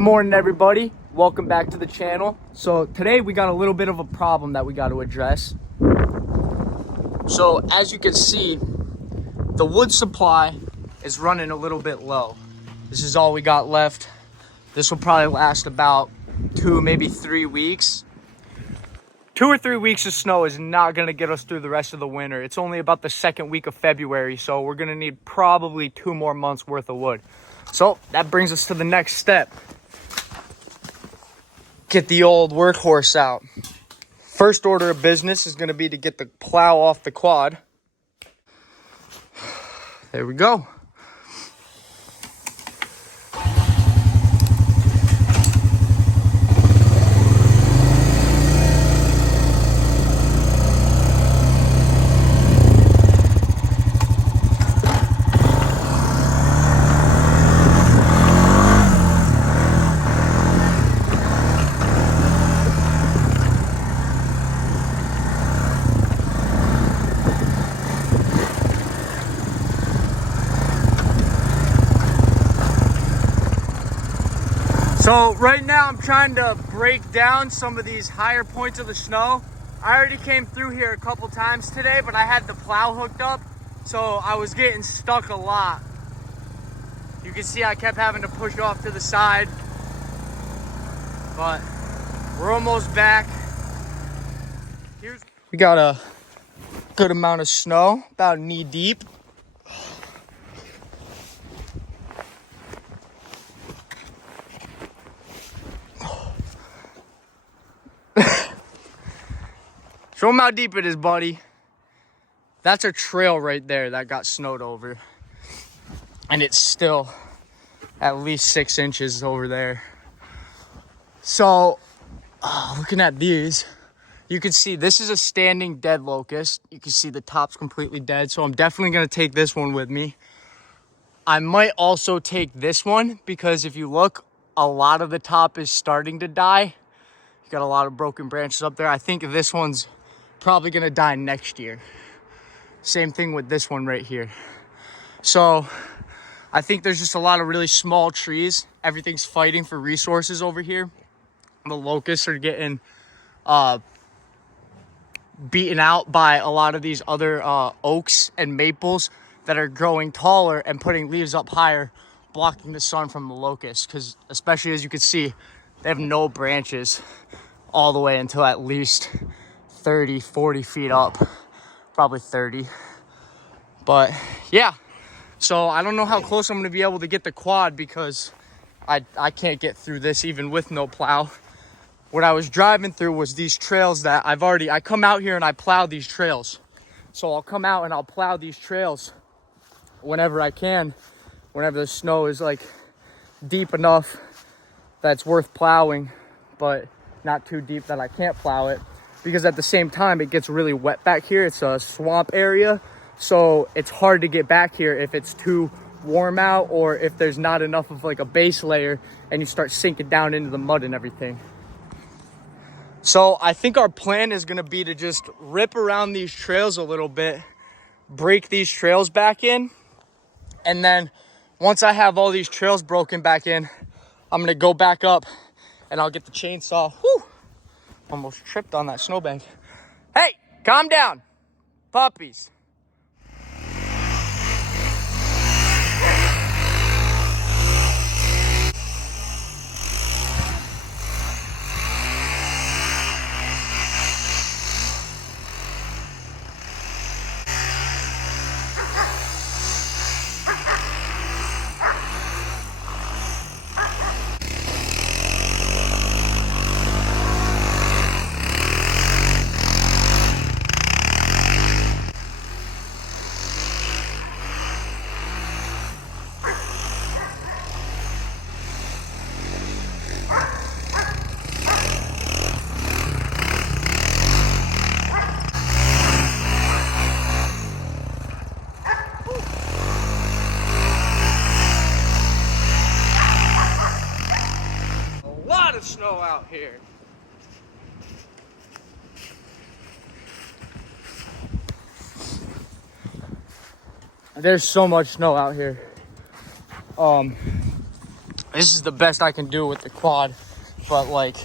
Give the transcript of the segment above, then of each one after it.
Good morning, everybody. Welcome back to the channel. So today we got a little bit of a problem that we got to address. So as you can see, the wood supply is running a little bit low. This is all we got left. This will probably last about 2, maybe 3 weeks. 2 or 3 weeks of snow is not going to get us through the rest of the winter. It's only about the second week of February, so we're going to need probably 2 more months worth of wood. So that brings us to the next step. Get the old workhorse out. First order of business is going to be to get the plow off the quad. There we go. So right now I'm trying to break down some of these higher points of the snow. I already came through here a couple times today, but I had the plow hooked up, so I was getting stuck a lot. You can see I kept having to push off to the side, but we're almost back. We got a good amount of snow, about knee deep. Show him how deep it is, buddy. That's a trail right there that got snowed over. And it's still at least 6 inches over there. So, looking at these, you can see this is a standing dead locust. You can see the top's completely dead. So I'm definitely gonna take this one with me. I might also take this one because if you look, a lot of the top is starting to die. You got a lot of broken branches up there. I think this one's probably gonna die next year. Same thing with this one right here. So I think there's just a lot of really small trees. Everything's fighting for resources over here. The locusts are getting beaten out by a lot of these other oaks and maples that are growing taller and putting leaves up higher, blocking the sun from the locusts. Because especially as you can see, they have no branches all the way until at least 30, 40 feet up, probably 30. But yeah, so I don't know how close I'm gonna be able to get the quad because I can't get through this even with no plow. What I was driving through was these trails that I come out here and I plow these trails. So I'll come out and I'll plow these trails whenever I can, whenever the snow is like deep enough that's worth plowing, but not too deep that I can't plow it. Because at the same time, it gets really wet back here. It's a swamp area, so it's hard to get back here if it's too warm out or if there's not enough of like a base layer and you start sinking down into the mud and everything. So I think our plan is gonna be to just rip around these trails a little bit, break these trails back in, and then once I have all these trails broken back in, I'm gonna go back up and I'll get the chainsaw. Whew! Almost tripped on that snowbank. Hey, calm down, puppies. Snow out here. There's so much snow out here. This is the best I can do with the quad. But like,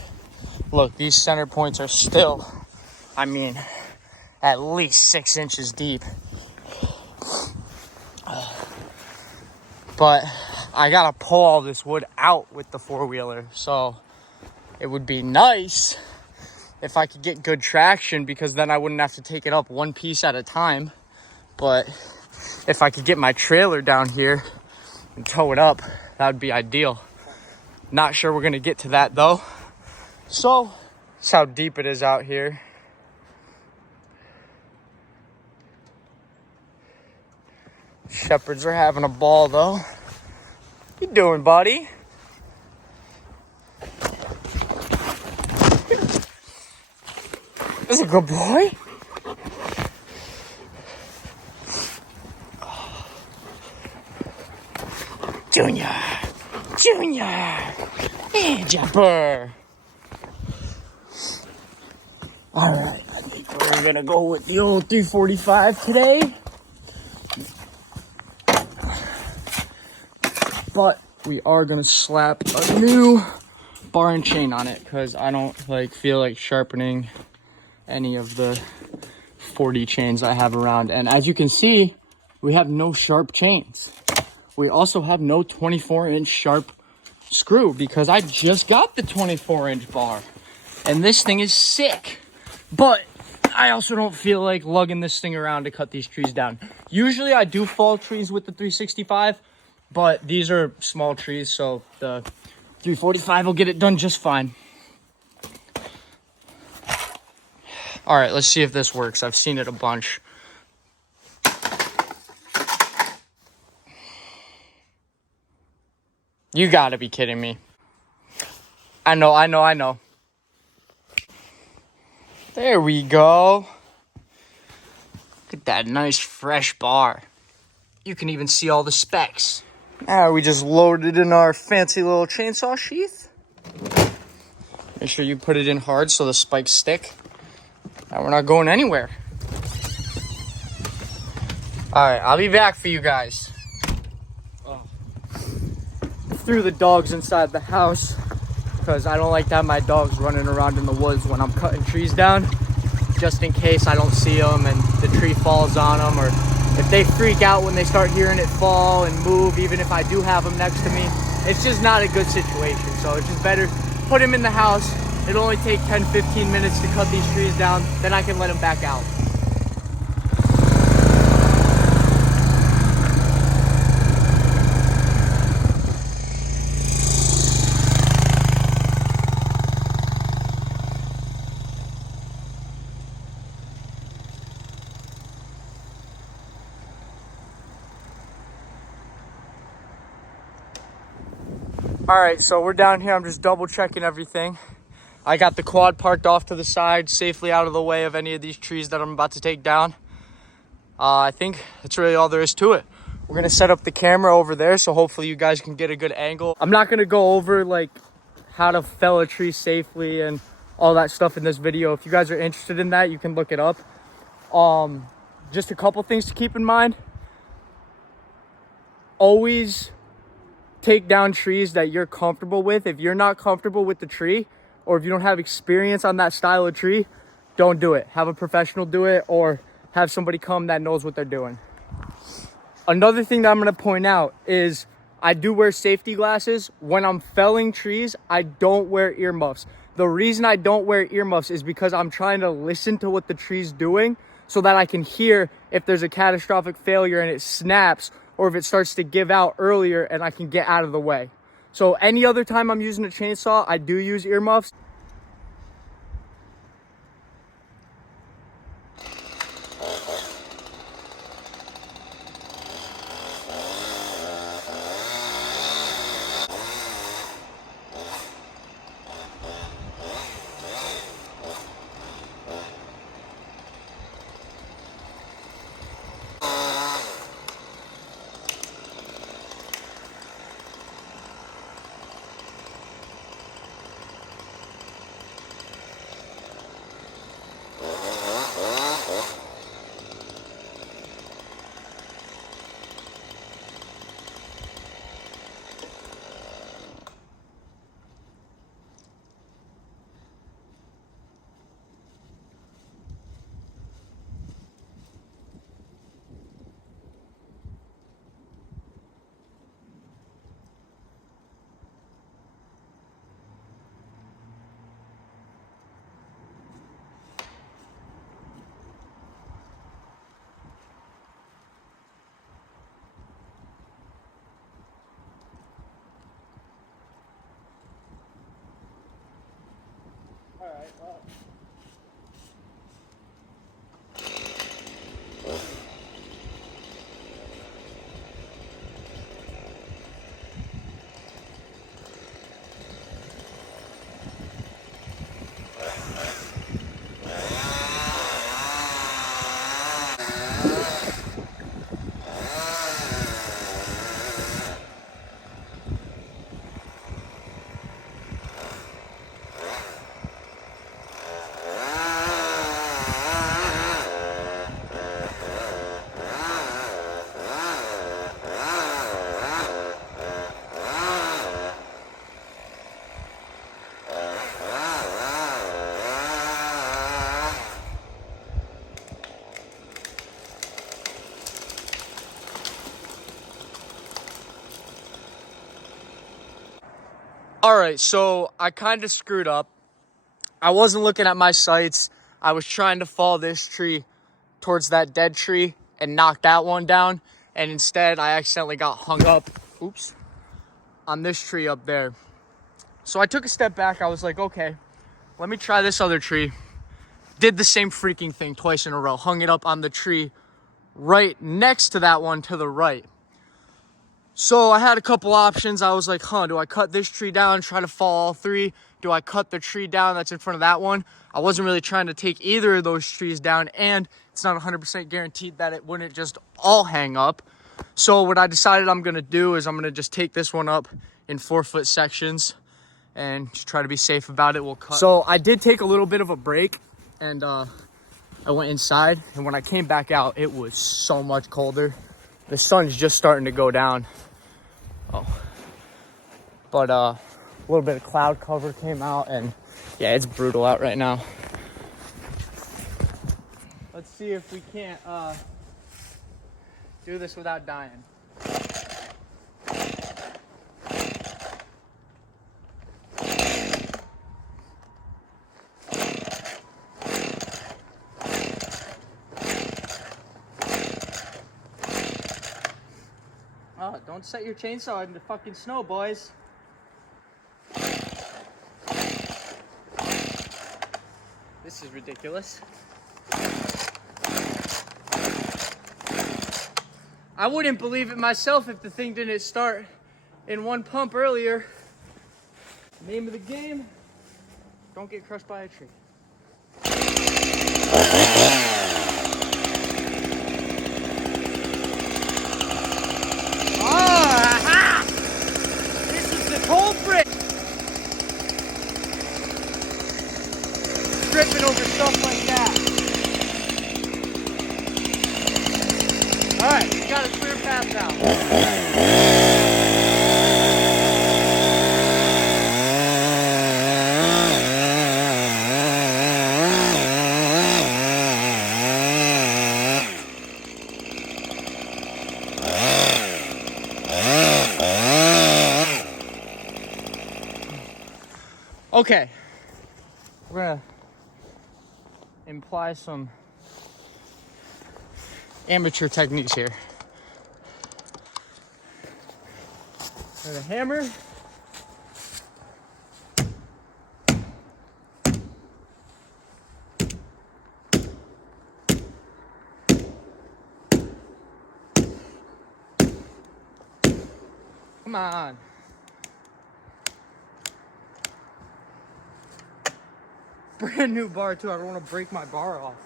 look, these center points are still, I mean, at least 6 inches deep. But I gotta pull all this wood out with the four-wheeler. So it would be nice if I could get good traction, because then I wouldn't have to take it up one piece at a time. But if I could get my trailer down here and tow it up, that would be ideal. Not sure we're gonna get to that though. So that's how deep it is out here. Shepherds are having a ball though. What you doing, buddy? This is a good boy. Junior. Hey, Jumper. All right, I think we're gonna go with the old 345 today. But we are gonna slap a new bar and chain on it, because I don't feel like sharpening any of the 40 chains I have around. And as you can see, we have no sharp chains. We also have no 24-inch sharp screw, because I just got the 24-inch bar. And this thing is sick. But I also don't feel like lugging this thing around to cut these trees down. Usually I do fall trees with the 365, but these are small trees, so the 345 will get it done just fine. All right, let's see if this works. I've seen it a bunch. You gotta be kidding me. I know. There we go. Look at that nice fresh bar. You can even see all the specs. Now we just loaded in our fancy little chainsaw sheath. Make sure you put it in hard so the spikes stick. Now we're not going anywhere. All right, I'll be back for you guys. Threw the dogs inside the house because I don't like to have my dogs running around in the woods when I'm cutting trees down, just in case I don't see them and the tree falls on them, or if they freak out when they start hearing it fall and move, even if I do have them next to me. It's just not a good situation. So it's just better put them in the house. It'll only take 10-15 minutes to cut these trees down, then I can let them back out. All right, so we're down here. I'm just double checking everything. I got the quad parked off to the side, safely out of the way of any of these trees that I'm about to take down. I think that's really all there is to it. We're gonna set up the camera over there, so hopefully you guys can get a good angle. I'm not gonna go over how to fell a tree safely and all that stuff in this video. If you guys are interested in that, you can look it up. Just a couple things to keep in mind. Always take down trees that you're comfortable with. If you're not comfortable with the tree, or if you don't have experience on that style of tree, don't do it. Have a professional do it, or have somebody come that knows what they're doing. Another thing that I'm going to point out is I do wear safety glasses. When I'm felling trees, I don't wear earmuffs. The reason I don't wear earmuffs is because I'm trying to listen to what the tree's doing so that I can hear if there's a catastrophic failure and it snaps, or if it starts to give out earlier and I can get out of the way. So any other time I'm using a chainsaw, I do use earmuffs. right, well. All right, so I kind of screwed up. I wasn't looking at my sights. I was trying to fall this tree towards that dead tree and knock that one down. And instead, I accidentally got hung up, oops, on this tree up there. So I took a step back. I was like, okay, let me try this other tree. Did the same freaking thing twice in a row. Hung it up on the tree right next to that one to the right. So I had a couple options. I was like, do I cut this tree down, try to fall all three? Do I cut the tree down that's in front of that one? I wasn't really trying to take either of those trees down, and it's not 100% guaranteed that it wouldn't just all hang up. So what I decided I'm gonna do is I'm gonna just take this one up in 4-foot sections and just try to be safe about it. We'll cut. So I did take a little bit of a break, and I went inside, and when I came back out, it was so much colder. The sun's just starting to go down. But a little bit of cloud cover came out, and yeah, it's brutal out right now. Let's see if we can't do this without dying. Oh, don't set your chainsaw in the fucking snow, boys. This is ridiculous. I wouldn't believe it myself if the thing didn't start in one pump earlier. Name of the game, don't get crushed by a tree. Culprit! Tripping over stuff like that. Alright, we got a clear path now. Okay, we're gonna imply some amateur techniques here. With a hammer. Come on. Brand new bar too. I don't want to break my bar off.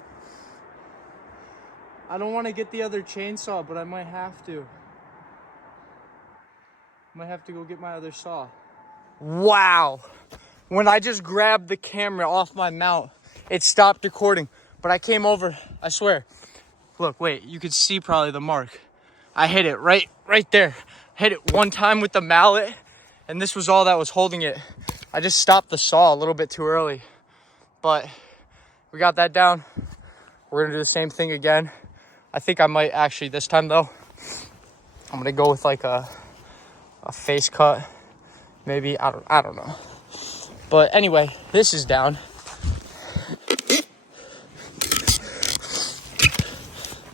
I don't want to get the other chainsaw, but I might have to. Might have to go get my other saw. Wow. When I just grabbed the camera off my mount, it stopped recording. But I came over, I swear. Look, wait, you could see probably the mark. I hit it right there. Hit it one time with the mallet, and this was all that was holding it. I just stopped the saw a little bit too early. But we got that down. We're gonna do the same thing again. I think I might actually this time though. I'm gonna go with like a face cut, maybe. I don't know. But anyway, this is down.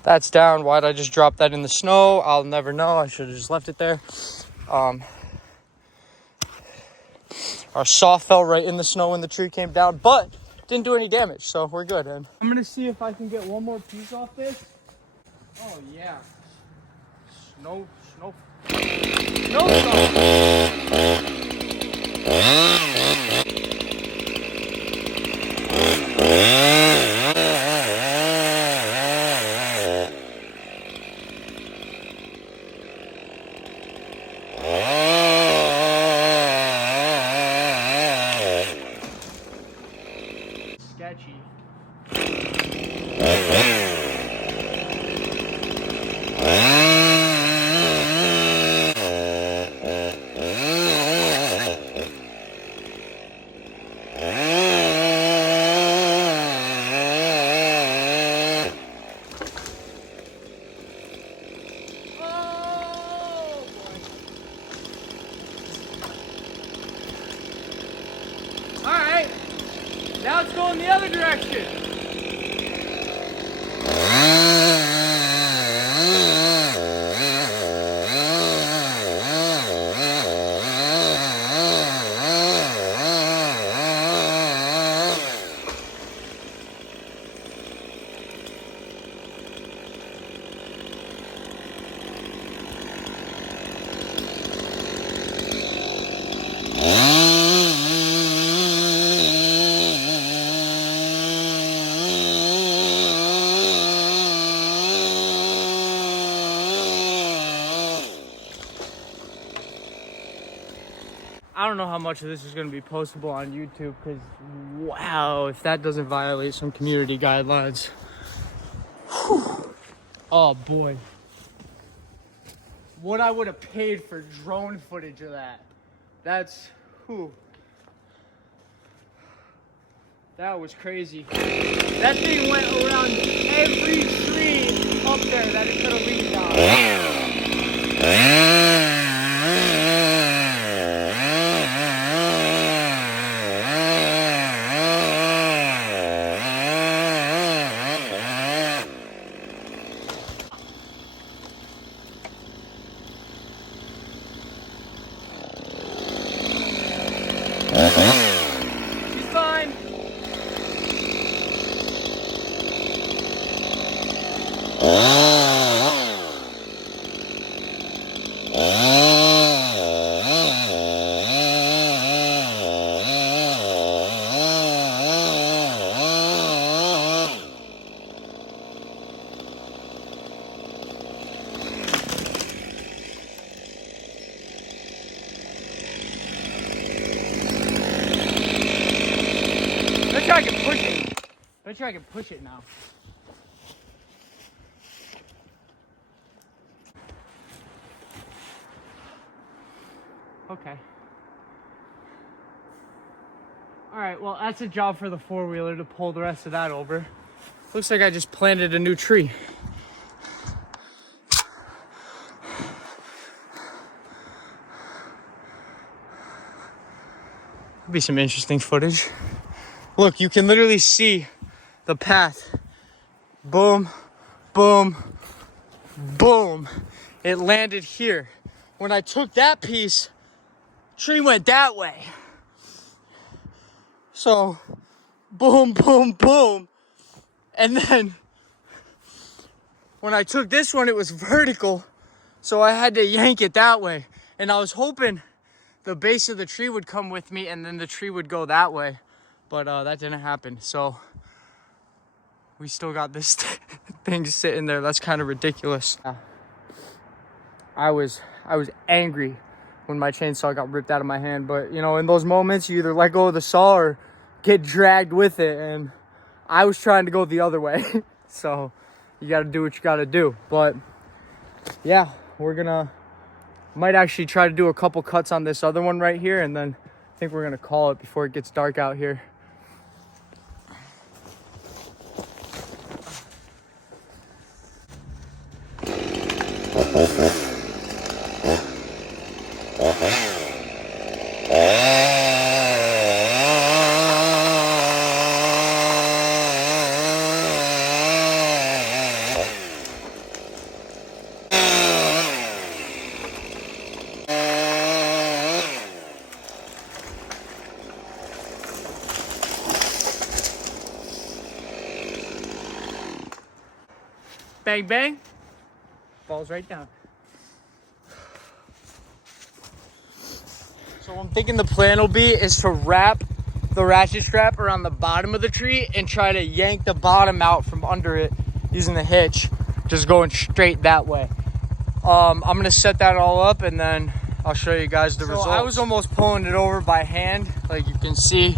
That's down. Why'd I just drop that in the snow? I'll never know. I should have just left it there. Our saw fell right in the snow when the tree came down, but didn't do any damage, so we're good. And I'm gonna see if I can get one more piece off this. Oh yeah. Snow. Sketchy. Alright, now it's going the other direction. I don't know how much of this is going to be postable on YouTube because, wow, if that doesn't violate some community guidelines. Whew. Oh, boy. What I would have paid for drone footage of that. That's, whew. That was crazy. That thing went around every tree up there that it could have leaned on. She's fine. Bet you I can push it. Bet you I can push it now. Okay. Alright, well that's a job for the four-wheeler to pull the rest of that over. Looks like I just planted a new tree. That'll be some interesting footage. Look, you can literally see the path. Boom, boom, boom. It landed here. When I took that piece, tree went that way. So, boom, boom, boom. And then, when I took this one, it was vertical. So I had to yank it that way. And I was hoping the base of the tree would come with me and then the tree would go that way. But that didn't happen. So we still got this thing sitting there. That's kind of ridiculous. I was angry when my chainsaw got ripped out of my hand. But, you know, in those moments, you either let go of the saw or get dragged with it. And I was trying to go the other way. So you got to do what you got to do. But, yeah, might actually try to do a couple cuts on this other one right here. And then I think we're going to call it before it gets dark out here. bang, bang, falls right down. So I'm thinking the plan will be is to wrap the ratchet strap around the bottom of the tree and try to yank the bottom out from under it using the hitch, just going straight that way. I'm gonna set that all up and then I'll show you guys the results. I was almost pulling it over by hand, like you can see.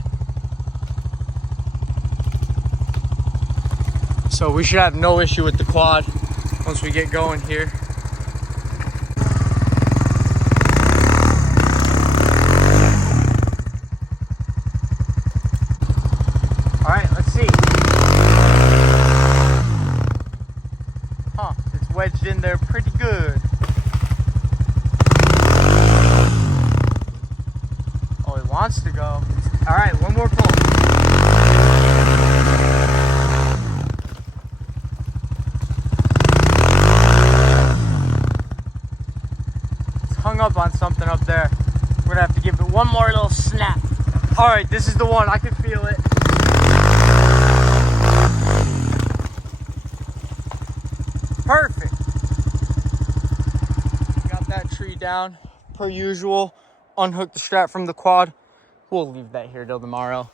So we should have no issue with the quad once we get going here. All right, let's see. Huh, it's wedged in there pretty good. Oh, it wants to go. All right, one more pull. It's hung up on something up there. We're gonna have to give it one more little snap. All right, this is the one. I can feel it. Perfect. Got that tree down per usual. Unhook the strap from the quad. We'll leave that here till tomorrow.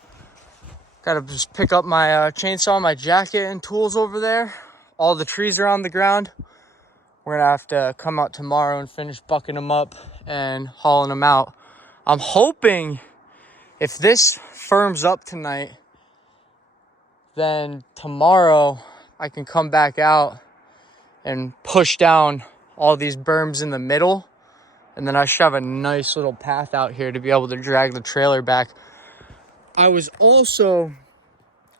Gotta just pick up my chainsaw, my jacket, and tools over there. All the trees are on the ground. We're gonna have to come out tomorrow and finish bucking them up and hauling them out. I'm hoping if this firms up tonight, then tomorrow I can come back out and push down all these berms in the middle. And then I should have a nice little path out here to be able to drag the trailer back. I was also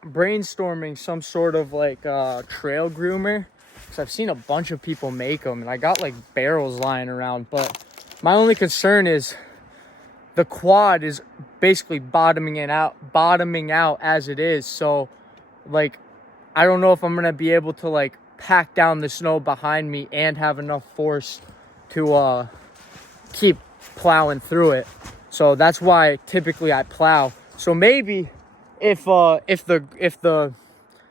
brainstorming some sort of like trail groomer. So I've seen a bunch of people make them and I got like barrels lying around. But my only concern is the quad is basically bottoming out as it is. So like, I don't know if I'm gonna be able to like pack down the snow behind me and have enough force to keep plowing through it. So that's why typically I plow. So maybe if the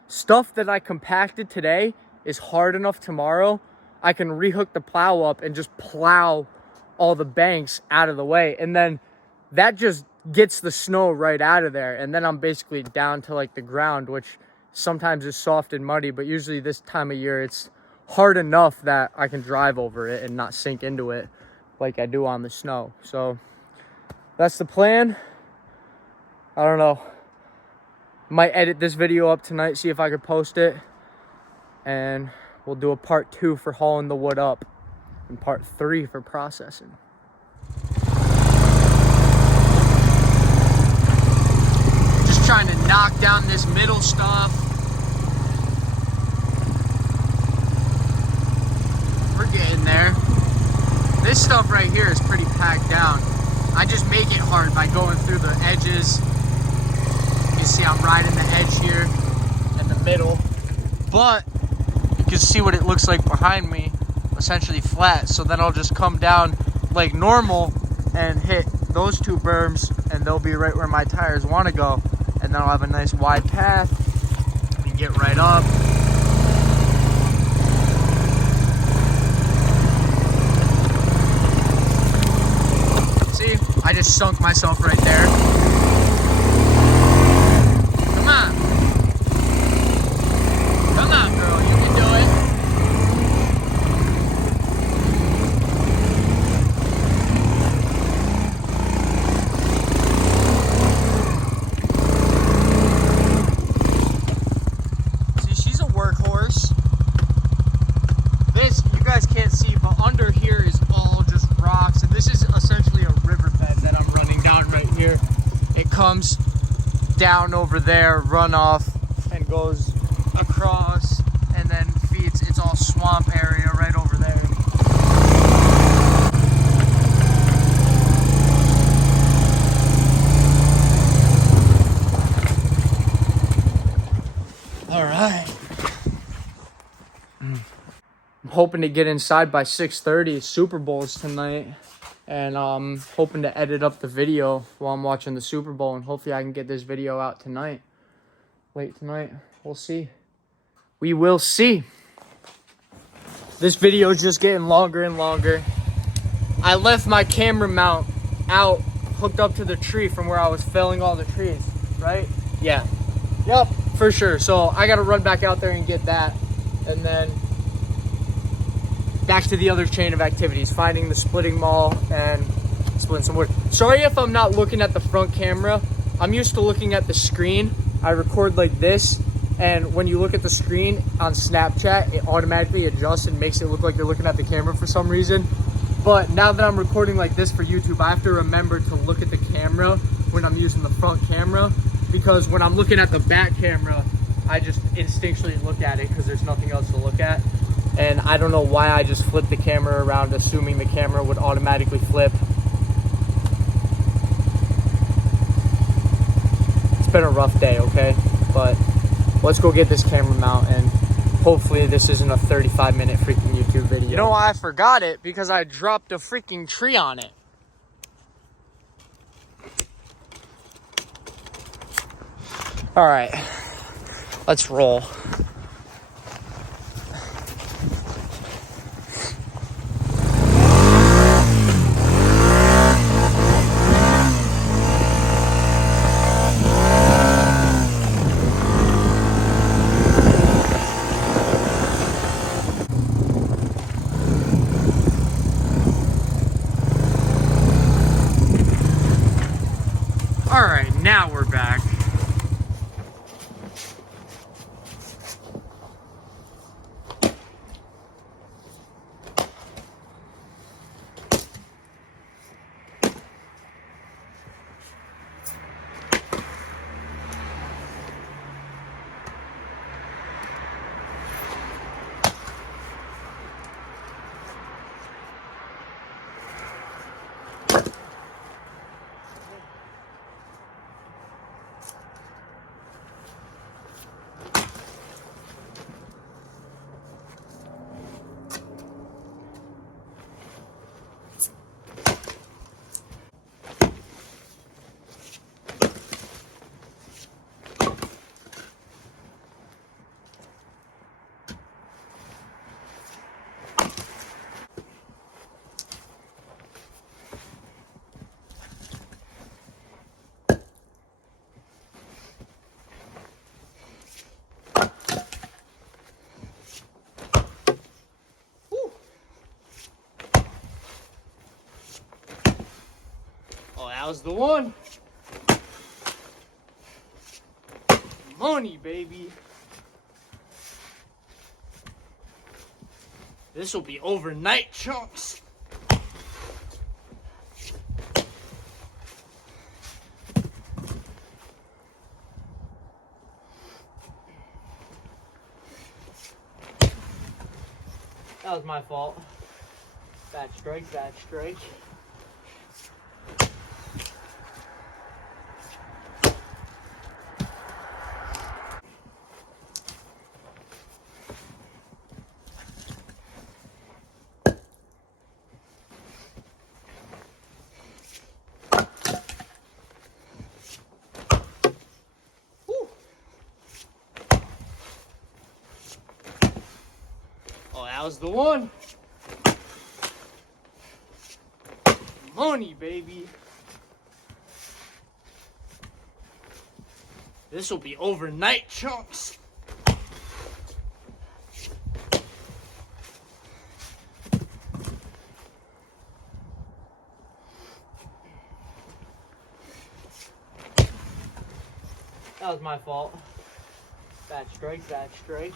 stuff that I compacted today is hard enough tomorrow, I can rehook the plow up and just plow all the banks out of the way, and then that just gets the snow right out of there, and then I'm basically down to like the ground, which sometimes is soft and muddy, but usually this time of year it's hard enough that I can drive over it and not sink into it like I do on the snow. So that's the plan. I don't know, might edit this video up tonight, see if I could post it, and we'll do a part 2 for hauling the wood up and part 3 for processing. Just trying to knock down this middle stuff. We're getting there. This stuff right here is pretty packed down. I just make it hard by going through the edges. You see I'm riding the edge here in the middle, but you can see what it looks like behind me, essentially flat. So then I'll just come down like normal and hit those 2 berms and they'll be right where my tires want to go. And then I'll have a nice wide path and get right up. See, I just sunk myself right there. Come on. Come on, girl, you can do it. See, she's a workhorse. This, you guys can't see, but under here is all just rocks, and this is essentially a riverbed that I'm running down right here. It comes down over there, run off, and goes across, and then feeds, it's all swamp area right over there. All right. I'm hoping to get inside by 6:30. Super Bowl's tonight, and hoping to edit up the video while I'm watching the Super Bowl, and hopefully I can get this video out tonight, late tonight. We'll see. We will see. This video is just getting longer and longer. I left my camera mount out, hooked up to the tree from where I was felling all the trees, right? Yeah. Yep, for sure. So I gotta run back out there and get that. And then back to the other chain of activities, finding the splitting maul and splitting some wood. Sorry if I'm not looking at the front camera. I'm used to looking at the screen. I record like this. And when you look at the screen on Snapchat, it automatically adjusts and makes it look like you're looking at the camera for some reason. But now that I'm recording like this for YouTube, I have to remember to look at the camera when I'm using the front camera, because when I'm looking at the back camera, I just instinctually look at it because there's nothing else to look at. And I don't know why I just flipped the camera around assuming the camera would automatically flip. It's been a rough day, okay? But let's go get this camera mount, and hopefully this isn't a 35-minute freaking YouTube video. You know why I forgot it? Because I dropped a freaking tree on it. All right, let's roll. All right, now we're back. Oh, that was the one. Money, baby. This will be overnight chunks. That was my fault. Bad strike, bad strike. Oh, that was the one. Money, baby. This will be overnight chunks. That was my fault. Bad strike, bad strike.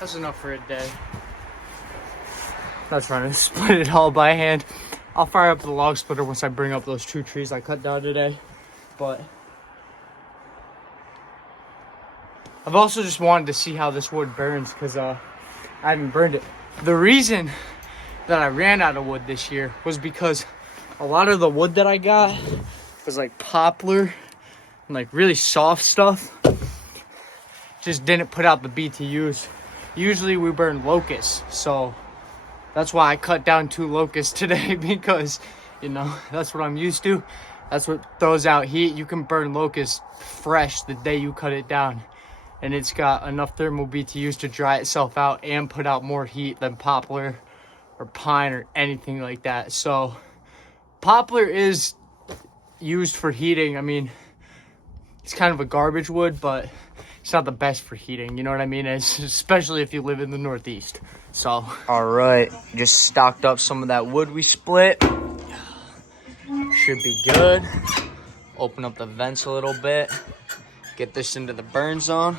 That's enough for a day. Not trying to split it all by hand. I'll fire up the log splitter once I bring up those 2 trees I cut down today. But I've also just wanted to see how this wood burns, because I haven't burned it. The reason that I ran out of wood this year was because a lot of the wood that I got was like poplar and like really soft stuff. Just didn't put out the BTUs. Usually we burn locusts, so that's why I cut down 2 locusts today, because, you know, that's what I'm used to. That's what throws out heat. You can burn locust fresh the day you cut it down. And it's got enough thermal BTUs to dry itself out and put out more heat than poplar or pine or anything like that. So poplar is used for heating. I mean, it's kind of a garbage wood, but it's not the best for heating. You know what I mean? It's, especially if you live in the Northeast. So, all right, just stocked up some of that wood we split. Should be good. Open up the vents a little bit. Get this into the burn zone.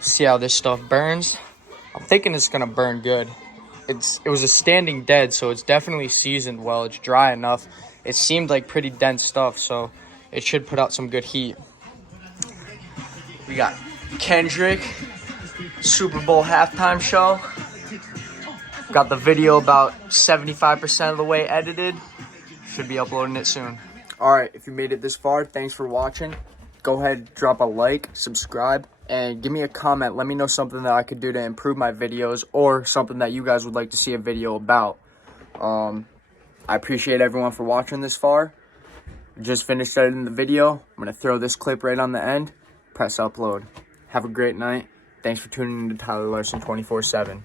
See how this stuff burns. I'm thinking it's gonna burn good. It was a standing dead, so it's definitely seasoned well. It's dry enough. It seemed like pretty dense stuff, so it should put out some good heat. We got Kendrick, Super Bowl halftime show. Got the video about 75% of the way edited. Should be uploading it soon. All right, if you made it this far, thanks for watching. Go ahead, drop a like, subscribe, and give me a comment. Let me know something that I could do to improve my videos or something that you guys would like to see a video about. I appreciate everyone for watching this far. Just finished editing the video. I'm going to throw this clip right on the end. Press upload. Have a great night. Thanks for tuning in to Tyler Larson 24/7.